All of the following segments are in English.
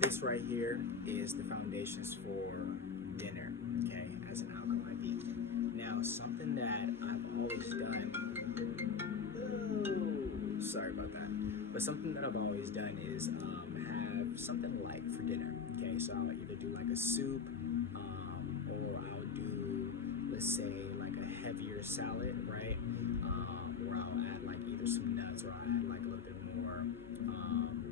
This right here is the foundations for dinner, okay, as an alkaline vegan. Now, something that I've always done, oh, sorry about that, but something that I've always done is have something light for dinner, okay, so I'll either do like a soup, or I'll do, let's say, like a heavier salad, right, or I'll add like either some nuts or I'll add like a little bit more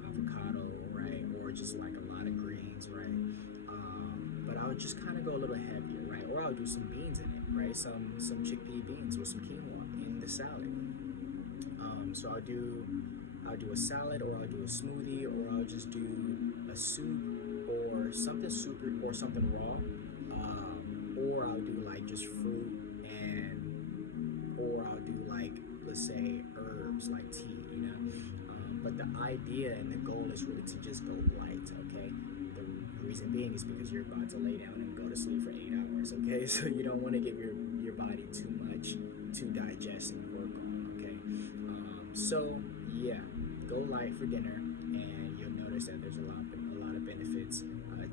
avocado, right, or just like a lot of greens, right, but I would just kind of go a little heavier, right, or I'll do some beans in it, right, some chickpea beans or some quinoa in the salad. So I'll do a salad, or I'll do a smoothie, or I'll just do a soup or something super or something raw, or I'll do like just fruit, and or I'll do like, let's say, herbs like tea, you know. But the idea and the goal is really to just go light, okay? The reason being is because you're about to lay down and go to sleep for 8 hours, okay? So you don't want to give your body too much to digest and work on, okay? So yeah, go light for dinner, and you'll notice that there's a lot of benefits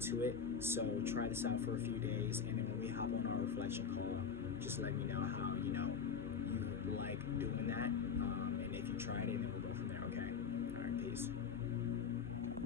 to it. So try this out for a few days, and then when we hop on our reflection call, just let me know how you like doing that, and if you tried it, and